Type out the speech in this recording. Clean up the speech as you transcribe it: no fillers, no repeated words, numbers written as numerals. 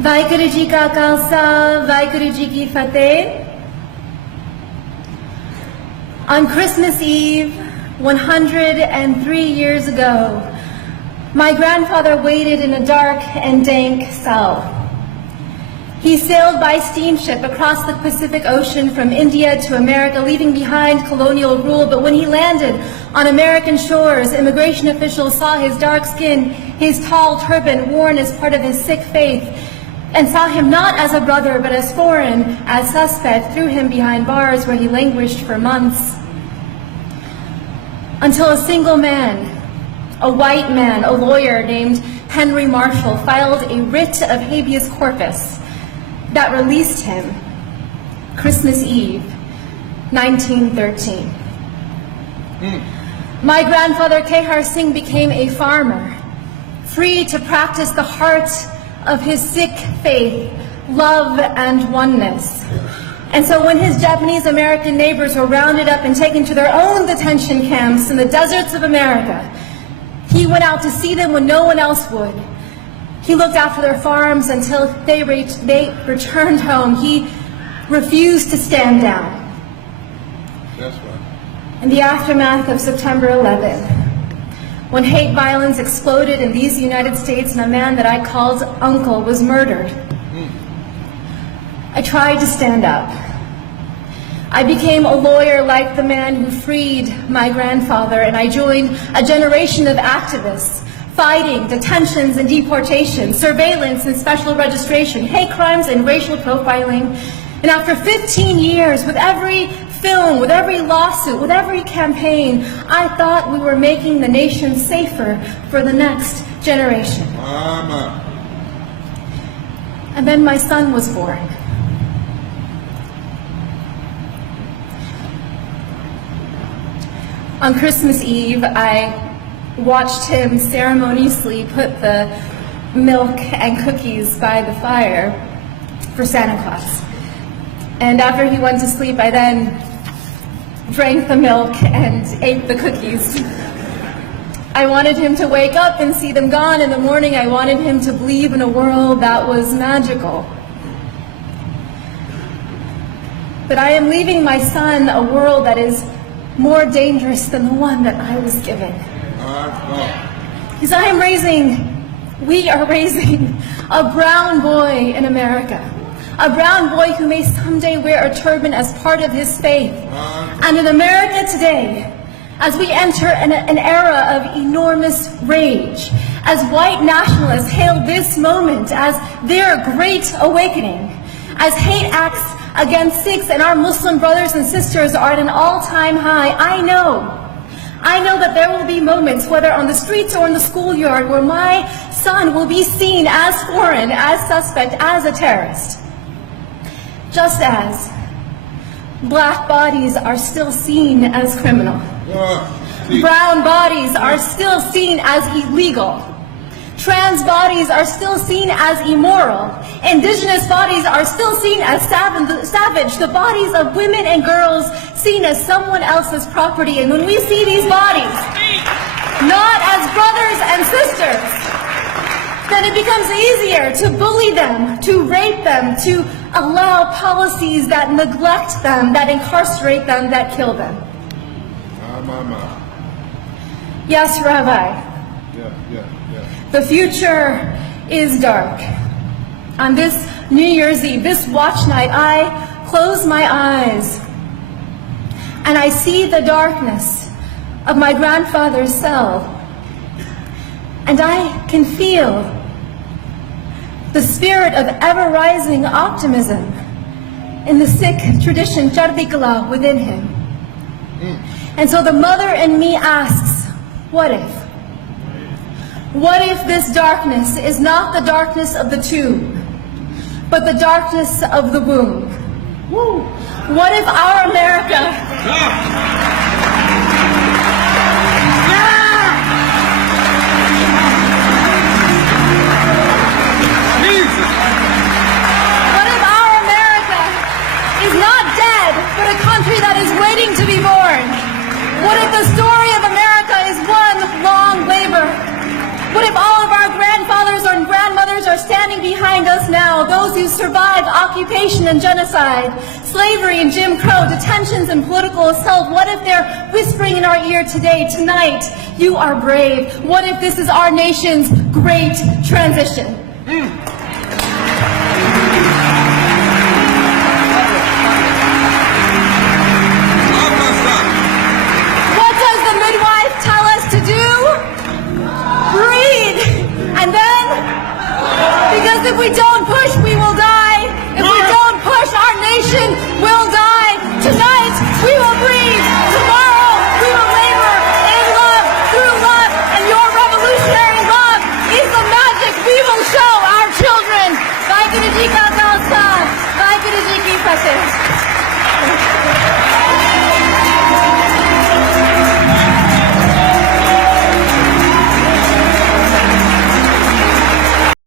Vaheguru Ji Ka Khalsa, Vaheguru Ji Ki Fateh. On Christmas Eve, 103 years ago, my grandfather waited in a dark and dank cell. He sailed by steamship across the Pacific Ocean from India to America, leaving behind colonial rule. But when he landed on American shores, immigration officials saw his dark skin, his tall turban worn as part of his Sikh faith, and saw him not as a brother, but as foreign, as suspect, threw him behind bars where he languished for months. Until a single man, a white man, a lawyer named Henry Marshall, filed a writ of habeas corpus that released him Christmas Eve, 1913. My grandfather, Kehar Singh, became a farmer, free to practice the heart of his Sikh faith, love and oneness. And so when his Japanese American neighbors were rounded up and taken to their own detention camps in the deserts of America, he went out to see them when no one else would. He looked after their farms until they returned home. He refused to stand down. That's right. In the aftermath of September 11th, when hate violence exploded in these United States and a man that I called uncle was murdered, I tried to stand up. I became a lawyer like the man who freed my grandfather, and I joined a generation of activists fighting detentions and deportation, surveillance and special registration, hate crimes and racial profiling. And after 15 years, with every film, with every lawsuit, with every campaign, I thought we were making the nation safer for the next generation. Mama. And then my son was born. On Christmas Eve, I watched him ceremoniously put the milk and cookies by the fire for Santa Claus. And after he went to sleep, I then drank the milk and ate the cookies. I wanted him to wake up and see them gone in the morning. I wanted him to believe in a world that was magical. But I am leaving my son a world that is more dangerous than the one that I was given. Because we are raising a brown boy in America. A brown boy who may someday wear a turban as part of his faith. And in America today, as we enter an era of enormous rage, as white nationalists hail this moment as their great awakening, as hate acts against Sikhs and our Muslim brothers and sisters are at an all-time high, I know that there will be moments, whether on the streets or in the schoolyard, where my son will be seen as foreign, as suspect, as a terrorist. Just as black bodies are still seen as criminal. Brown bodies are still seen as illegal. Trans bodies are still seen as immoral. Indigenous bodies are still seen as savage. The bodies of women and girls seen as someone else's property. And when we see these bodies not as brothers and sisters, then it becomes easier to bully them, to rape them, to allow policies that neglect them, that incarcerate them, that kill them. Yes, Rabbi. The future is dark. On this New Year's Eve, this watch night, I close my eyes and I see the darkness of my grandfather's cell. And I can feel the spirit of ever-rising optimism in the Sikh tradition, Chardi Kala, within him. And so the mother in me asks, what if? What if this darkness is not the darkness of the tomb, but the darkness of the womb? What if our America... What if our America is not dead, but a country that is waiting to be born? What if the story of America is one long labor? What if all of our grandfathers and grandmothers are standing standing behind us now, those who survived occupation and genocide, slavery and Jim Crow, detentions and political assault, what if they're whispering in our ear today, tonight, you are brave? What if this is our nation's great transition? What does the midwife tell us to do? Breathe. And then, because if we don't push, we will die.